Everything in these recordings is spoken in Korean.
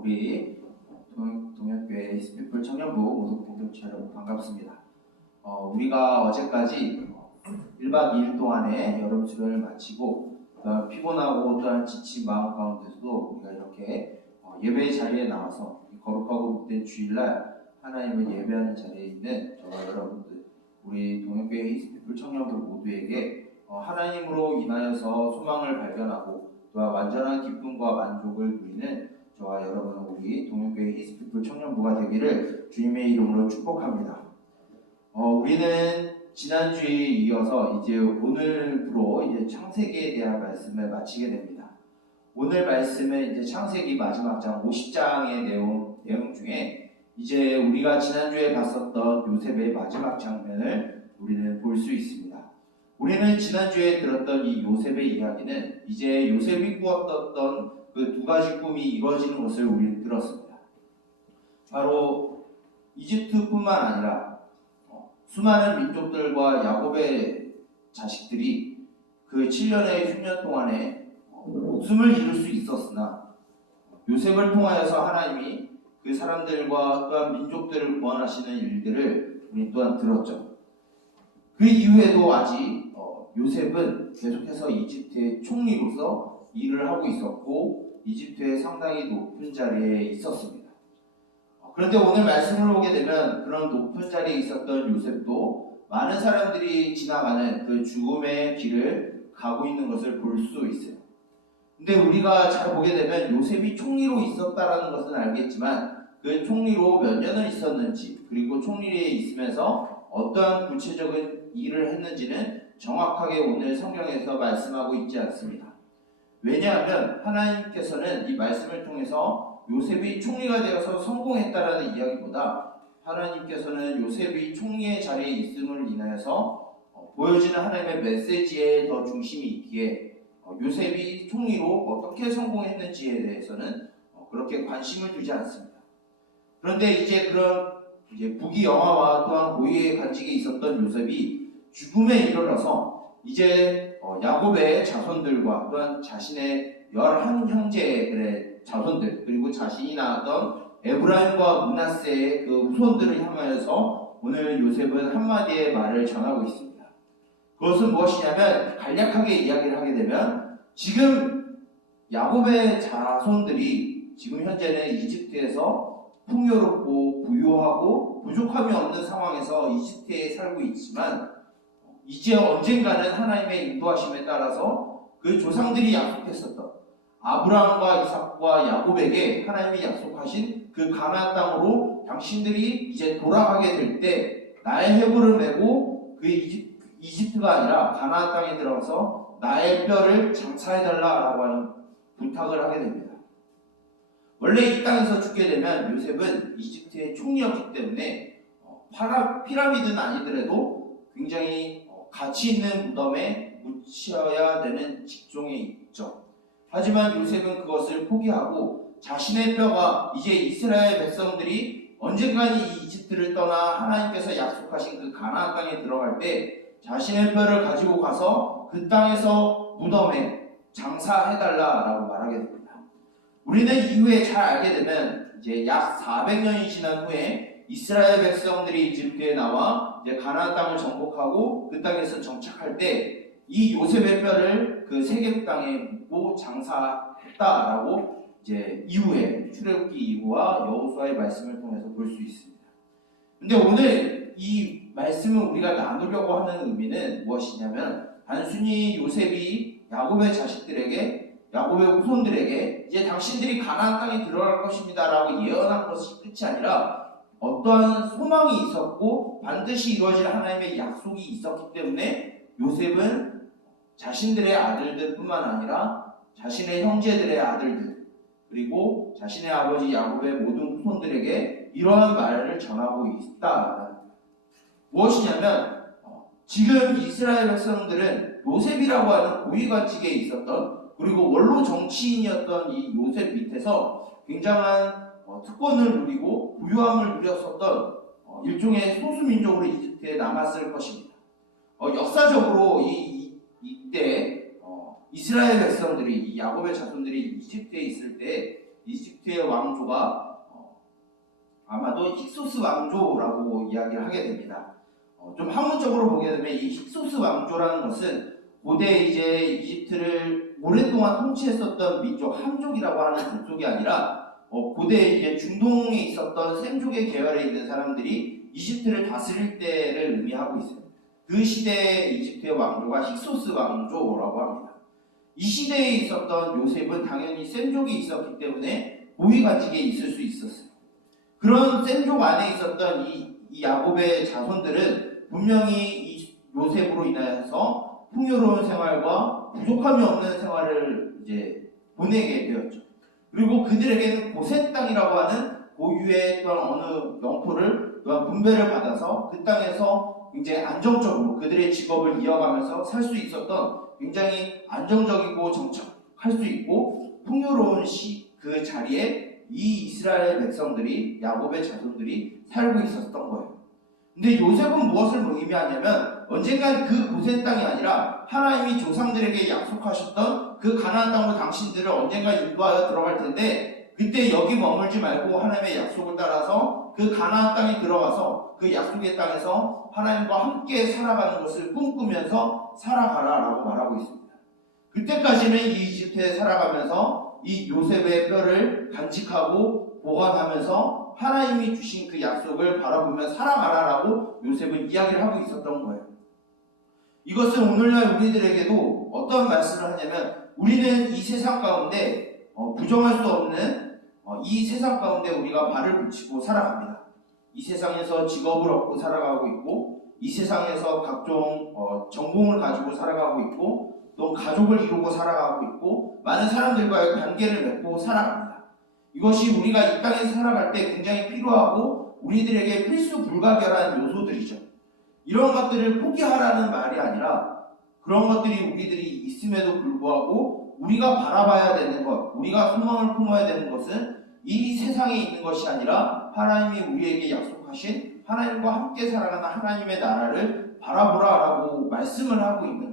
우리 동현교회 히스피플 청년부 모두 공동체 여러분 반갑습니다. 우리가 어제까지 1박 2일 동안의 여름 수련을 마치고 피곤하고 또한 지친 마음 가운데서도 우리가 이렇게 예배 자리에 나와서 거룩하고 복된 주일날 하나님을 예배하는 자리에 있는 저와 여러분들, 우리 동현교회 히스피플 청년부 모두에게 하나님으로 인하여서 소망을 발견하고 또한 완전한 기쁨과 만족을 누리는 저와 여러분, 우리 동현교회 히스피플 청년부가 되기를 주님의 이름으로 축복합니다. 우리는 지난주에 이어서 이제 오늘부로 이제 창세기에 대한 말씀을 마치게 됩니다. 오늘 말씀은 이제 창세기 마지막 장 50장의 내용 중에 이제 우리가 지난주에 봤었던 요셉의 마지막 장면을 우리는 볼 수 있습니다. 우리는 지난주에 들었던 이 요셉의 이야기는 이제 요셉이 꾸었던 그 두 가지 꿈이 이루어지는 것을 우리는 들었습니다. 바로 이집트뿐만 아니라 수많은 민족들과 야곱의 자식들이 그 7년의 흉년 동안에 목숨을 잃을 수 있었으나 요셉을 통하여서 하나님이 그 사람들과 또한 민족들을 구원하시는 일들을 우리 또한 들었죠. 그 이후에도 아직 요셉은 계속해서 이집트의 총리로서 일을 하고 있었고 이집트의 상당히 높은 자리에 있었습니다. 그런데 오늘 말씀을 보게 되면 그런 높은 자리에 있었던 요셉도 많은 사람들이 지나가는 그 죽음의 길을 가고 있는 것을 볼 수 있어요. 근데 우리가 잘 보게 되면 요셉이 총리로 있었다라는 것은 알겠지만 그 총리로 몇 년을 있었는지, 그리고 총리에 있으면서 어떠한 구체적인 일을 했는지는 정확하게 오늘 성경에서 말씀하고 있지 않습니다. 왜냐하면 하나님께서는 이 말씀을 통해서 요셉이 총리가 되어서 성공했다라는 이야기보다 하나님께서는 요셉이 총리의 자리에 있음을 인하여서 보여지는 하나님의 메시지에 더 중심이 있기에 요셉이 총리로 어떻게 성공했는지에 대해서는 그렇게 관심을 두지 않습니다. 그런데 이제 그런 부귀영화와 또한 고유의 간직에 있었던 요셉이 죽음에 이르러서 이제 야곱의 자손들과 또한 자신의 11형제의 자손들, 그리고 자신이 낳았던 에브라임과 므낫세의 그 후손들을 향하여서 오늘 요셉은 한마디의 말을 전하고 있습니다. 그것은 무엇이냐면, 간략하게 이야기를 하게 되면 지금 야곱의 자손들이 지금 현재는 이집트에서 풍요롭고 부유하고 부족함이 없는 상황에서 이집트에 살고 있지만 이제 언젠가는 하나님의 인도하심에 따라서 그 조상들이 약속했었던 아브라함과 이삭과 야곱에게 하나님이 약속하신 그 가나안 땅으로 당신들이 이제 돌아가게 될 때 나의 해골을 메고 그 이집트가 아니라 가나안 땅에 들어가서 나의 뼈를 장사해달라라고 하는 부탁을 하게 됩니다. 원래 이 땅에서 죽게 되면 요셉은 이집트의 총리였기 때문에 피라미드는 아니더라도 굉장히 가치 있는 무덤에 묻혀야 되는 직종에 있죠. 하지만 요셉은 그것을 포기하고 자신의 뼈가 이제 이스라엘 백성들이 언젠간 이 이집트를 떠나 하나님께서 약속하신 그 가나안 땅에 들어갈 때 자신의 뼈를 가지고 가서 그 땅에서 무덤에 장사해달라라고 말하게 됩니다. 우리는 이후에 잘 알게 되면 이제 약 400년이 지난 후에 이스라엘 백성들이 이집트에 나와 이제 가나안 땅을 정복하고 그 땅에서 정착할 때 이 요셉의 뼈를 그 세겜 땅에 묻고 장사했다라고 이제 이후에 출애굽기 이후와 여호수아의 말씀을 통해서 볼 수 있습니다. 근데 오늘 이 말씀을 우리가 나누려고 하는 의미는 무엇이냐면, 단순히 요셉이 야곱의 자식들에게, 야곱의 후손들에게 이제 당신들이 가나안 땅에 들어갈 것입니다라고 예언한 것이 끝이 아니라 어떠한 소망이 있었고 반드시 이루어질 하나님의 약속이 있었기 때문에 요셉은 자신들의 아들들뿐만 아니라 자신의 형제들의 아들들, 그리고 자신의 아버지 야곱의 모든 후손들에게 이러한 말을 전하고 있다. 무엇이냐면, 지금 이스라엘 백성들은 요셉이라고 하는 고위관직에 있었던, 그리고 원로 정치인이었던 이 요셉 밑에서 굉장한 특권을 누리고 부유함을 누렸었던 일종의 소수민족으로 이집트에 남았을 것입니다. 역사적으로 이때 이스라엘 백성들이, 이 야곱의 자손들이 이집트에 있을 때 이집트의 왕조가 아마도 힉소스 왕조라고 이야기를 하게 됩니다. 좀 학문적으로 보게 되면 이 힉소스 왕조라는 것은 고대 이제 이집트를 오랫동안 통치했었던 민족 함족이라고 하는 민족이 아니라 고대 이제 중동에 있었던 셈족의 계열에 있는 사람들이 이집트를 다스릴 때를 의미하고 있어요. 그 시대의 이집트의 왕조가 힉소스 왕조라고 합니다. 이 시대에 있었던 요셉은 당연히 셈족이 있었기 때문에 고위관직에 있을 수 있었어요. 그런 셈족 안에 있었던 이 야곱의 자손들은 분명히 이 요셉으로 인하여서 풍요로운 생활과 부족함이 없는 생활을 이제 보내게 되었죠. 그리고 그들에게는 고센 땅이라고 하는 고유의 또한 어느 영토를 또한 분배를 받아서 그 땅에서 굉장히 안정적으로 그들의 직업을 이어가면서 살 수 있었던 굉장히 안정적이고 정착할 수 있고 풍요로운 그 자리에 이 이스라엘 백성들이 야곱의 자손들이 살고 있었던 거예요. 근데 요셉은 무엇을 의미하냐면 언젠간 그 고센 땅이 아니라 하나님이 조상들에게 약속하셨던 그 가나안 땅으로 당신들을 언젠가 인도하여 들어갈 텐데 그때 여기 머물지 말고 하나님의 약속을 따라서 그 가나안 땅에 들어가서 그 약속의 땅에서 하나님과 함께 살아가는 것을 꿈꾸면서 살아가라라고 말하고 있습니다. 그때까지는 이 이집트에 살아가면서 이 요셉의 뼈를 간직하고 보관하면서 하나님이 주신 그 약속을 바라보며 살아가라라고 요셉은 이야기를 하고 있었던 거예요. 이것은 오늘날 우리들에게도 어떤 말씀을 하냐면 우리는 이 세상 가운데 부정할 수 없는 이 세상 가운데 우리가 발을 붙이고 살아갑니다. 이 세상에서 직업을 얻고 살아가고 있고 이 세상에서 각종 전공을 가지고 살아가고 있고 또 가족을 이루고 살아가고 있고 많은 사람들과의 관계를 맺고 살아갑니다. 이것이 우리가 이 땅에서 살아갈 때 굉장히 필요하고 우리들에게 필수 불가결한 요소들이죠. 이런 것들을 포기하라는 말이 아니라 그런 것들이 우리들이 있음에도 불구하고 우리가 바라봐야 되는 것, 우리가 소망을 품어야 되는 것은 이 세상에 있는 것이 아니라 하나님이 우리에게 약속하신 하나님과 함께 살아가는 하나님의 나라를 바라보라라고 말씀을 하고 있는 거예요.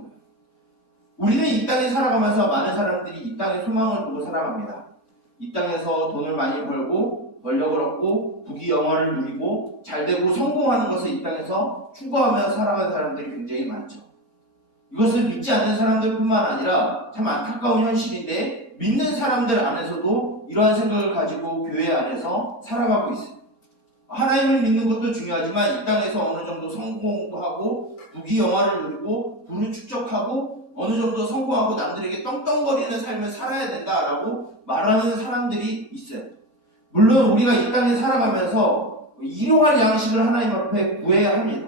우리는 이 땅에 살아가면서 많은 사람들이 이 땅에 소망을 두고 살아갑니다. 이 땅에서 돈을 많이 벌고 권력을 얻고 부귀 영화를 누리고 잘되고 성공하는 것을 이 땅에서 추구하며 살아가는 사람들이 굉장히 많죠. 이것을 믿지 않는 사람들뿐만 아니라 참 안타까운 현실인데 믿는 사람들 안에서도 이러한 생각을 가지고 교회 안에서 살아가고 있어요. 하나님을 믿는 것도 중요하지만 이 땅에서 어느 정도 성공도 하고 부귀 영화를 누리고 부를 축적하고 어느 정도 성공하고 남들에게 떵떵거리는 삶을 살아야 된다라고 말하는 사람들이 있어요. 물론 우리가 이 땅에 살아가면서 일용할 양식을 하나님 앞에 구해야 합니다.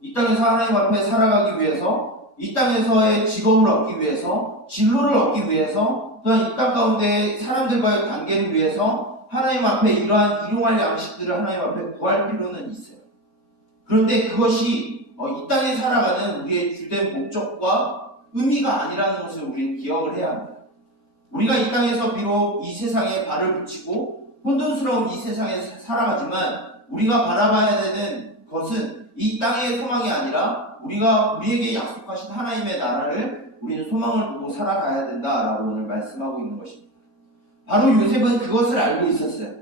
이 땅에서 하나님 앞에 살아가기 위해서 이 땅에서의 직업을 얻기 위해서 진로를 얻기 위해서 또한 이 땅 가운데 사람들과의 관계를 위해서 하나님 앞에 이러한 일용할 양식들을 하나님 앞에 구할 필요는 있어요. 그런데 그것이 이 땅에 살아가는 우리의 주된 목적과 의미가 아니라는 것을 우리는 기억을 해야 합니다. 우리가 이 땅에서 비록 이 세상에 발을 붙이고 혼돈스러운 이 세상에 살아가지만 우리가 바라봐야 되는 것은 이 땅의 소망이 아니라 우리에게 약속하신 하나님의 나라를 우리는 소망을 두고 살아가야 된다라고 오늘 말씀하고 있는 것입니다. 바로 요셉은 그것을 알고 있었어요.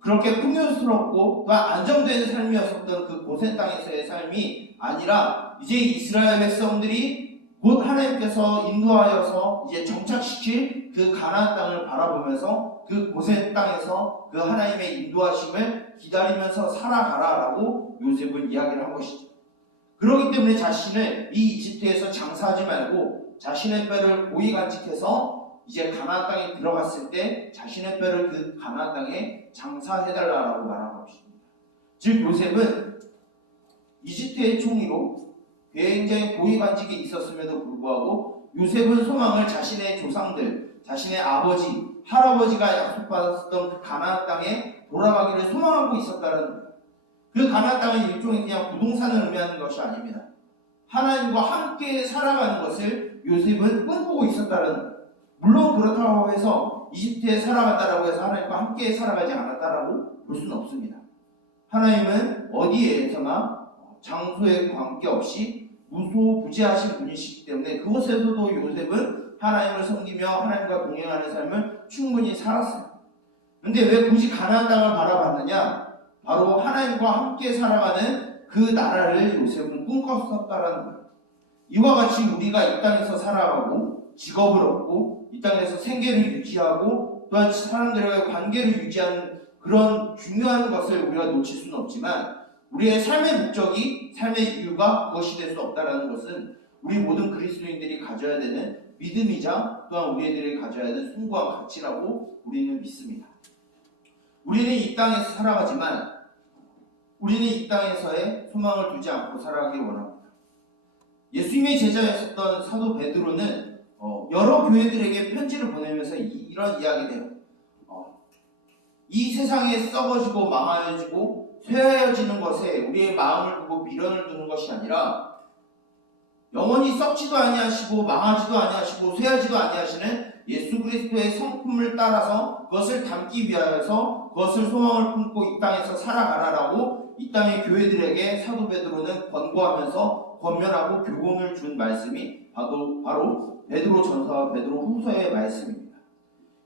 그렇게 풍요스럽고 안정된 삶이었었던 그 고센 땅에서의 삶이 아니라 이제 이스라엘 백성들이 곧 하나님께서 인도하여서 이제 정착시킬 그 가나안 땅을 바라보면서 그 고센 땅에서 그 하나님의 인도하심을 기다리면서 살아가라라고 요셉은 이야기를 한 것이죠. 그렇기 때문에 자신을 이 이집트에서 장사하지 말고 자신의 뼈를 고이 간직해서 이제 가나안 땅에 들어갔을 때 자신의 뼈를 그 가나안 땅에 장사해달라고 말한 것입니다. 즉 요셉은 이집트의 총리로 굉장히 고위 관직에 있었음에도 불구하고 요셉은 소망을 자신의 조상들, 자신의 아버지, 할아버지가 약속받았던 그 가나안 땅에 돌아가기를 소망하고 있었다는 거예요. 그 가나안 땅은 일종의 그냥 부동산을 의미하는 것이 아닙니다. 하나님과 함께 살아가는 것을 요셉은 꿈꾸고 있었다는 거예요. 물론 그렇다고 해서 이집트에 살아갔다라고 해서 하나님과 함께 살아가지 않았다라고 볼 수는 없습니다. 하나님은 어디에서나 장소에 관계없이 무소부지하신 분이시기 때문에 그것에서도 요셉은 하나님을 섬기며 하나님과 동행하는 삶을 충분히 살았어요. 근데 왜 굳이 가나안 땅을 바라봤느냐? 바로 하나님과 함께 살아가는 그 나라를 요셉은 꿈꿨었다라는 거예요. 이와 같이 우리가 이 땅에서 살아가고 직업을 얻고 이 땅에서 생계를 유지하고 또한 사람들과의 관계를 유지하는 그런 중요한 것을 우리가 놓칠 수는 없지만 우리의 삶의 목적이, 삶의 이유가 그것이 될 수 없다는 것은 우리 모든 그리스도인들이 가져야 되는 믿음이자 또한 우리들이 가져야 되는 숭고한 가치라고 우리는 믿습니다. 우리는 이 땅에서 살아가지만 우리는 이 땅에서의 소망을 두지 않고 살아가길 원합니다. 예수님의 제자였었던 사도 베드로는 여러 교회들에게 편지를 보내면서 이런 이야기를 해요. 이 세상에 썩어지고 망하여지고 쇠하여지는 것에 우리의 마음을 두고 미련을 두는 것이 아니라 영원히 썩지도 아니하시고 망하지도 아니하시고 쇠하지도 아니하시는 예수 그리스도의 성품을 따라서 그것을 담기 위하여서 그것을 소망을 품고 이 땅에서 살아가라라고 이 땅의 교회들에게 사도 베드로는 권고하면서 권면하고 교훈을 준 말씀이 바로 베드로 전서와 베드로 후서의 말씀입니다.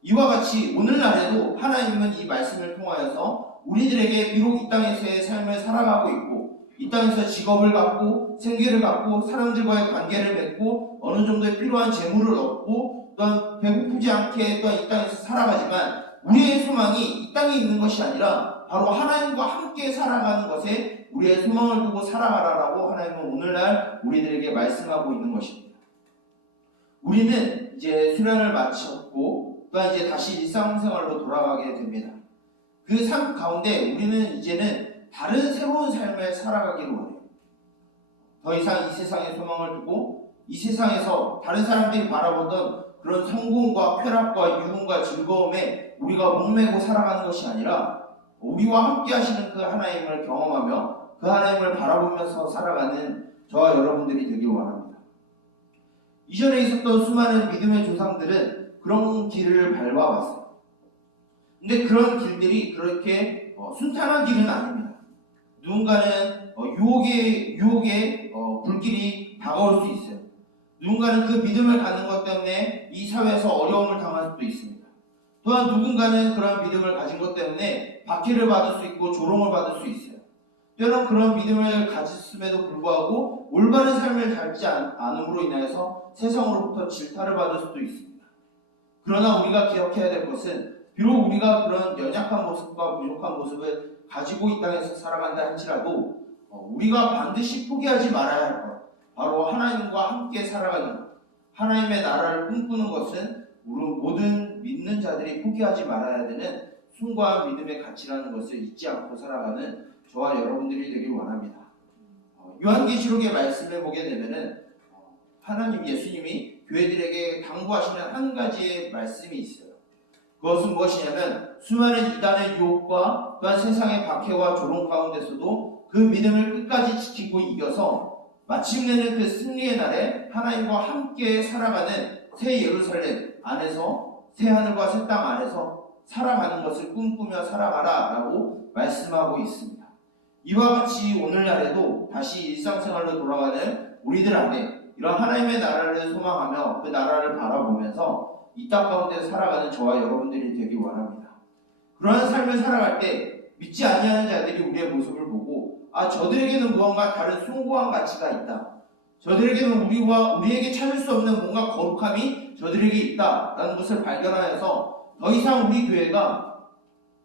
이와 같이 오늘날에도 하나님은 이 말씀을 통하여서 우리들에게 비록 이 땅에서의 삶을 살아가고 있고 이 땅에서 직업을 갖고 생계를 갖고 사람들과의 관계를 맺고 어느 정도의 필요한 재물을 얻고 또한 배고프지 않게 또한 이 땅에서 살아가지만 우리의 소망이 이 땅에 있는 것이 아니라 바로 하나님과 함께 살아가는 것에 우리의 소망을 두고 살아가라라고 하나님은 오늘날 우리들에게 말씀하고 있는 것입니다. 우리는 이제 수련을 마쳤고 또한 이제 다시 일상생활로 돌아가게 됩니다. 그 삶 가운데 우리는 이제는 다른 새로운 삶을 살아가기를 원해요. 더 이상 이 세상에 소망을 두고 이 세상에서 다른 사람들이 바라보던 그런 성공과 쾌락과 유흥과 즐거움에 우리가 목매고 살아가는 것이 아니라 우리와 함께 하시는 그 하나님을 경험하며 그 하나님을 바라보면서 살아가는 저와 여러분들이 되길 원합니다. 이전에 있었던 수많은 믿음의 조상들은 그런 길을 밟아왔어요. 근데 그런 길들이 그렇게 순탄한 길은 아닙니다. 누군가는 유혹의 불길이 다가올 수 있어요. 누군가는 그 믿음을 갖는 것 때문에 이 사회에서 어려움을 당할 수도 있습니다. 또한 누군가는 그런 믿음을 가진 것 때문에 박해를 받을 수 있고 조롱을 받을 수 있어요. 때론 그런 믿음을 가졌음에도 불구하고 올바른 삶을 살지 않음으로 인하여서 세상으로부터 질타를 받을 수도 있습니다. 그러나 우리가 기억해야 될 것은 비록 우리가 그런 연약한 모습과 부족한 모습을 가지고 이 땅에서 살아간다 할지라도 우리가 반드시 포기하지 말아야 할 것, 바로 하나님과 함께 살아가는 것, 하나님의 나라를 꿈꾸는 것은 우리 모든 믿는 자들이 포기하지 말아야 되는 숭고한 믿음의 가치라는 것을 잊지 않고 살아가는 저와 여러분들이 되길 원합니다. 요한계시록의 말씀을 보게 되면은 하나님 예수님이 교회들에게 당부하시는 한 가지의 말씀이 있어요. 그것은 무엇이냐면 수많은 이단의 유혹과 또한 세상의 박해와 조롱 가운데서도 그 믿음을 끝까지 지키고 이겨서 마침내는 그 승리의 날에 하나님과 함께 살아가는 새 예루살렘 안에서 새 하늘과 새 땅 안에서 살아가는 것을 꿈꾸며 살아가라 라고 말씀하고 있습니다. 이와 같이 오늘날에도 다시 일상생활로 돌아가는 우리들 안에 이런 하나님의 나라를 소망하며 그 나라를 바라보면서 이 땅 가운데 살아가는 저와 여러분들이 되길 원합니다. 그러한 삶을 살아갈 때 믿지 아니하는 자들이 우리의 모습을 보고 저들에게는 무언가 다른 숭고한 가치가 있다. 저들에게는 우리에게 찾을 수 없는 뭔가 거룩함이 저들에게 있다라는 것을 발견하여서 더 이상 우리 교회가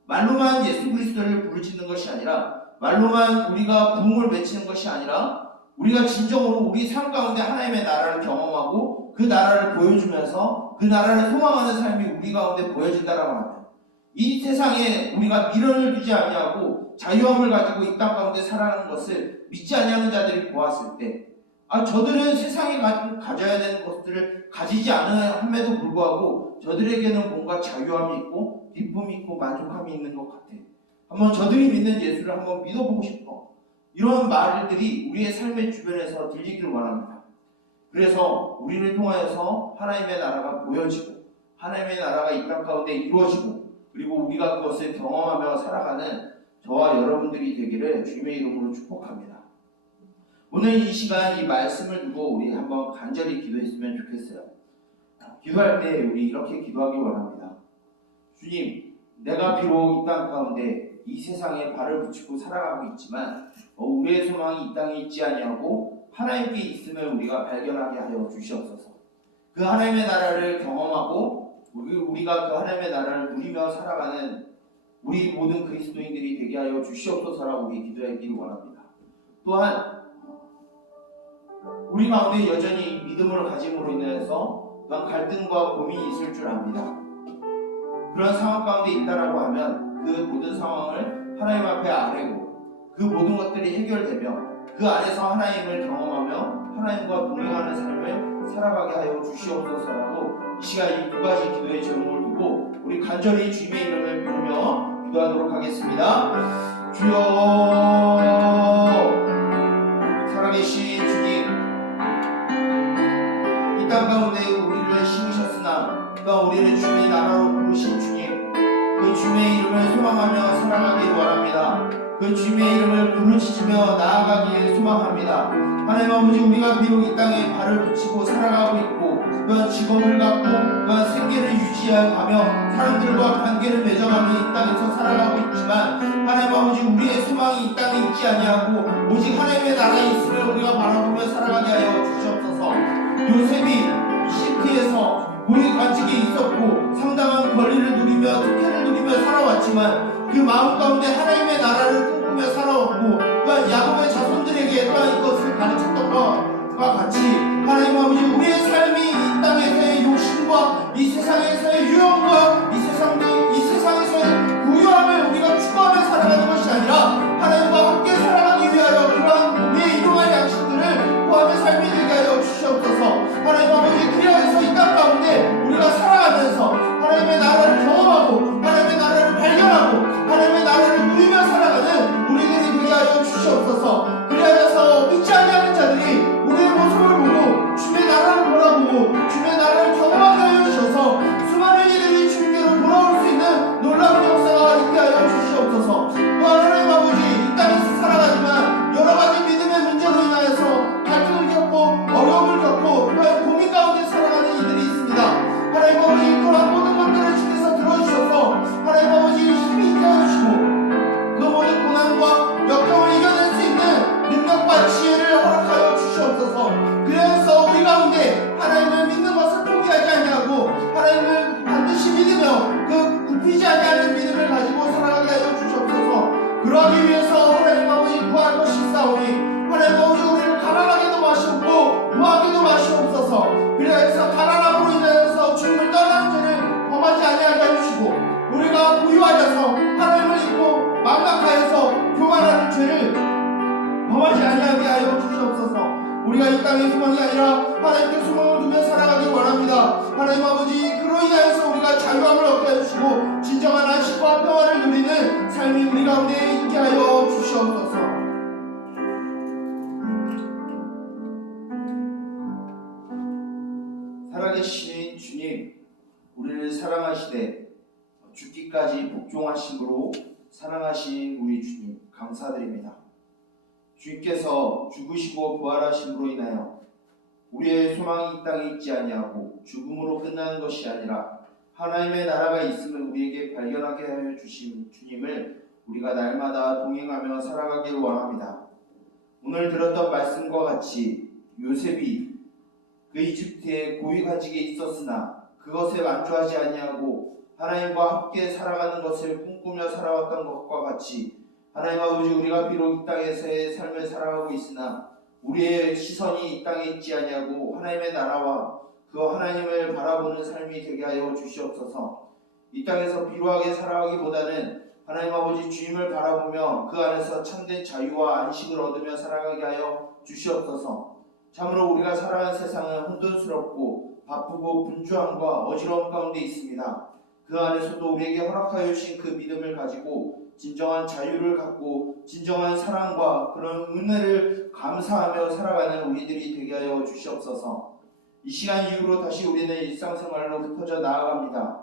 말로만 예수 그리스도를 부르짖는 것이 아니라 말로만 우리가 부흥을 외치는 것이 아니라 우리가 진정으로 우리 삶 가운데 하나님의 나라를 경험하고 그 나라를 보여주면서 그 나라를 소망하는 삶이 우리 가운데 보여진다라고 하면 이 세상에 우리가 미련을 두지 아니하고 자유함을 가지고 이 땅 가운데 살아가는 것을 믿지 아니하는 자들이 보았을 때 저들은 세상에 가져야 되는 것들을 가지지 않음에도 불구하고 저들에게는 뭔가 자유함이 있고 기쁨이 있고 만족함이 있는 것 같아. 한번 저들이 믿는 예수를 한번 믿어보고 싶어. 이런 말들이 우리의 삶의 주변에서 들리기를 원합니다. 그래서 우리를 통하여서 하나님의 나라가 보여지고 하나님의 나라가 이 땅 가운데 이루어지고 그리고 우리가 그것을 경험하며 살아가는 저와 여러분들이 되기를 주님의 이름으로 축복합니다. 오늘 이 시간 이 말씀을 두고 우리 한번 간절히 기도했으면 좋겠어요. 기도할 때 우리 이렇게 기도하기 원합니다. 주님, 내가 비록 이 땅 가운데 이 세상에 발을 붙이고 살아가고 있지만 우리의 소망이 이 땅에 있지 아니하고 하나님께 있음을 우리가 발견하게 하여 주시옵소서. 그 하나님의 나라를 경험하고 우리가 그 하나님의 나라를 누리며 살아가는 우리 모든 그리스도인들이 되게 하여 주시옵소서라고 우리 기도하기를 원합니다. 또한 우리 가운데 여전히 믿음을 가짐으로 인해서 또한 갈등과 고민이 있을 줄 압니다. 그런 상황 가운데 있다라고 하면 그 모든 상황을 하나님 앞에 아뢰고 그 모든 것들이 해결되며 그 안에서 하나님을 경험하며 하나님과 동행하는 삶을 살아가게 하여 주시옵소서라고 이 시간 이 두 가지 기도의 제목을 두고 우리 간절히 주님의 이름을 부르며 기도하도록 하겠습니다. 주여, 살아계신 주님, 이 땅 가운데 우리를 심으셨으나 또한 우리를 주님의 나라로 부르신 주님, 그 주님의 이름을 소망하며 살아가길 원합니다. 그 주님의 이름을 부르짖으며 나아가길 소망합니다. 하나님 아버지, 우리가 비록 이 땅에 발을 붙이고 살아가고 있고 또한 직업을 갖고 또한 생계를 유지하며 사람들과 관계를 맺어가며 이 땅에서 살아가고 있지만 하나님 아버지, 우리의 소망이 이 땅에 있지 아니하고 오직 하나님의 나라에 있음을 우리가 바라보며 살아가게 하여 주시옵소서. 요셉이 이집트에서 고위 관직에 있었고 상당한 권리를 누리며 특혜를 누리며 살아왔지만 그 마음 가운데 하나님의 나라를 꿈꾸며 살아왔고 또한 야곱의 자손들에게 또한 이것을 가르쳤던 것과 같이 하나님 아버지, 우리의 삶이 이 땅에서의 욕심과 이 세상에서의 유형과 이 세상에서의 부유함을 우리가 추구하며 살아가는 것이 아니라 하나님과 함께 살아가기 위하여 그러한 우리의 일용할 양식들을 구하며 삶이 되게 하여 주시옵소서. 하나님 아버지, 그리하여서 이 땅 가운데 우리가 살아가면서 하나님의 나라를 경험하고 하나님의 나라를 발견하고 하나님의 나라를 누리며 살아가는 우리들이 되게 하여 주시옵소서. 그리하여서 믿지 아니하는 자들이 우리의 모습을 보고 주님의 나라를 바라보고 주님의 나라를 경험하게 하여 주셔서 수많은 이들이 주님께로 돌아올 수 있는 놀라운 역사가 있게 하여 주시옵소서. 또한 하나님 아버지, 이 땅에서 살아가지만 여러 가지 믿음의 문제로 인하여서 갈등을 겪고 어려움을 겪고 또한 고민 가운데 살아가는 이들이 있습니다. 하나님 아버지, 그런 모든 것들을 주께서 들어주셔서 하나님 아버지 힘이 있게 해주시고 그 모든 고난과 역경을 이겨낼 수 있는 능력과 지혜를 허락하여 주시옵소서. 그래서 우리 가운데 하나님을 믿는 것을 포기하지 아니하고 하나님을 반드시 믿으며 그 굽히지 아니하는 믿음을 가지고 살아가게 하여 주시옵소서. 그러하기 위해서 하나님 아버지 구할 것이 있사오니 하나님 아버지, 우리를 가난하게도 마시옵고 부하게도 마시옵소서. 그래서 가난함으로 인하여서 주님을 떠나는 죄를 범하지 아니하게 해주시고 우리가 부유하여서 하나님을 잊고 망각하여서 교만하는 죄를 범하지 아니하게 하여 주시옵소서. 우리가 이 땅의 소망이 아니라 하나님께 소망을 두며 살아가길 원합니다. 하나님 아버지, 그로 인하여서 우리가 자유함을 얻게 해주시고 진정한 안식과 평화를 누리는 삶이 우리 가운데 있게 하여 주시옵소서. 살아계신 주님, 우리를 사랑하시되 죽기까지 복종하심으로 사랑하신 우리 주님 감사드립니다. 주님께서 죽으시고 부활하심으로 인하여 우리의 소망이 이 땅에 있지 아니하고 죽음으로 끝나는 것이 아니라 하나님의 나라가 있음을 우리에게 발견하게 하여 주신 주님을 우리가 날마다 동행하며 살아가기를 원합니다. 오늘 들었던 말씀과 같이 요셉이 그 이집트의 고위관직에 있었으나 그것에 만족하지 아니하고 하나님과 함께 살아가는 것을 꿈꾸며 살아왔던 것과 같이 하나님 아버지, 우리가 비록 이 땅에서의 삶을 살아가고 있으나 우리의 시선이 이 땅에 있지 아니하고 하나님의 나라와 그 하나님을 바라보는 삶이 되게 하여 주시옵소서. 이 땅에서 비루하게 살아가기보다는 하나님 아버지, 주님을 바라보며 그 안에서 참된 자유와 안식을 얻으며 살아가게 하여 주시옵소서. 참으로 우리가 살아가는 세상은 혼돈스럽고 바쁘고 분주함과 어지러움 가운데 있습니다. 그 안에서도 우리에게 허락하여 주신 그 믿음을 가지고 진정한 자유를 갖고 진정한 사랑과 그런 은혜를 감사하며 살아가는 우리들이 되게 하여 주시옵소서. 이 시간 이후로 다시 우리는 일상생활로 흩어져 나아갑니다.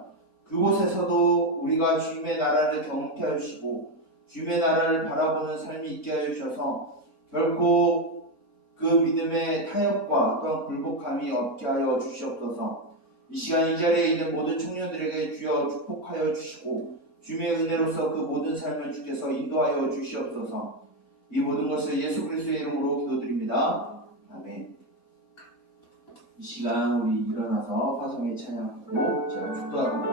그곳에서도 우리가 주님의 나라를 경험케 하여 주시고 주님의 나라를 바라보는 삶이 있게 하여 주셔서 결코 그 믿음의 타협과 또한 굴복함이 없게 하여 주시옵소서. 이 시간 이 자리에 있는 모든 청년들에게 주여 축복하여 주시고 주님의 은혜로서 그 모든 삶을 주께서 인도하여 주시옵소서. 이 모든 것을 예수 그리스도의 이름으로 기도드립니다. 아멘. 이 시간 우리 일어나서 화성에 찬양하고 제가 축도하고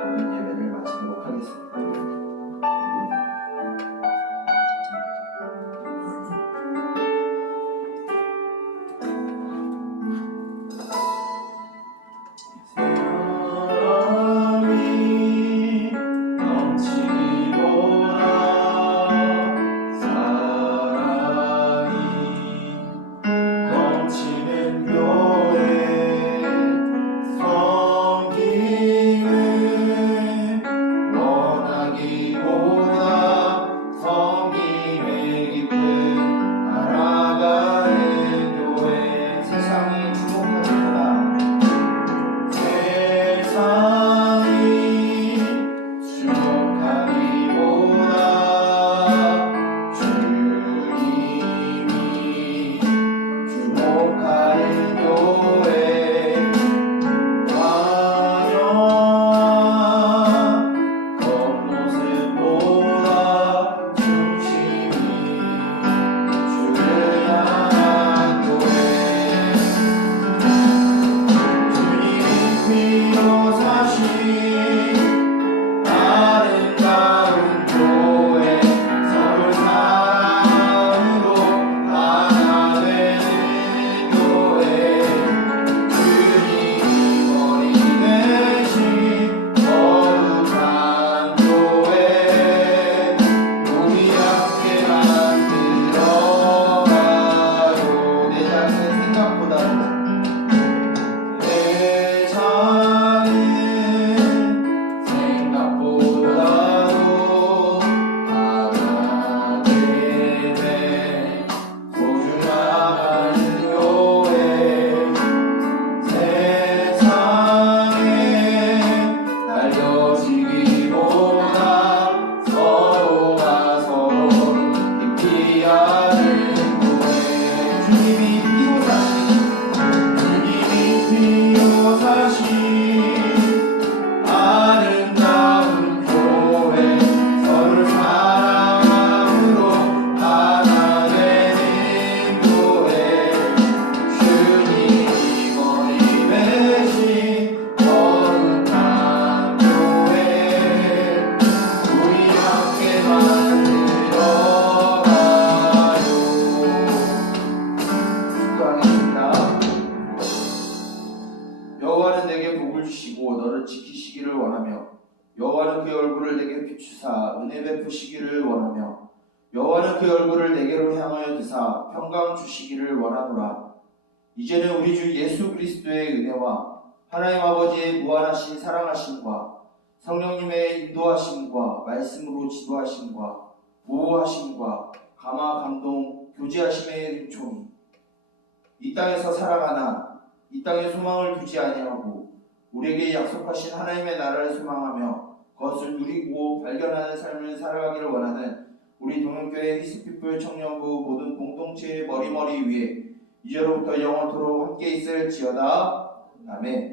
오늘 예배를 마치도록 하겠습니다. 여호와는 내게 복을 주시고 너를 지키시기를 원하며 여호와는 그의 얼굴을 내게 비추사 은혜 베푸시기를 원하며 여호와는 그의 얼굴을 내게로 향하여 드사 평강 주시기를 원하노라. 이제는 우리 주 예수 그리스도의 은혜와 하나님 아버지의 무한하신 사랑하심과 성령님의 인도하심과 말씀으로 지도하심과 보호하심과 감화 감동 교제하심의 은총이 이 땅에서 살아가나 이 땅에 소망을 두지 아니하고 우리에게 약속하신 하나님의 나라를 소망하며 그것을 누리고 발견하는 삶을 살아가기를 원하는 우리 동현교회 히스피플 청년부 모든 공동체의 머리머리 위에 이제로부터 영원토록 함께 있을지어다. 아멘.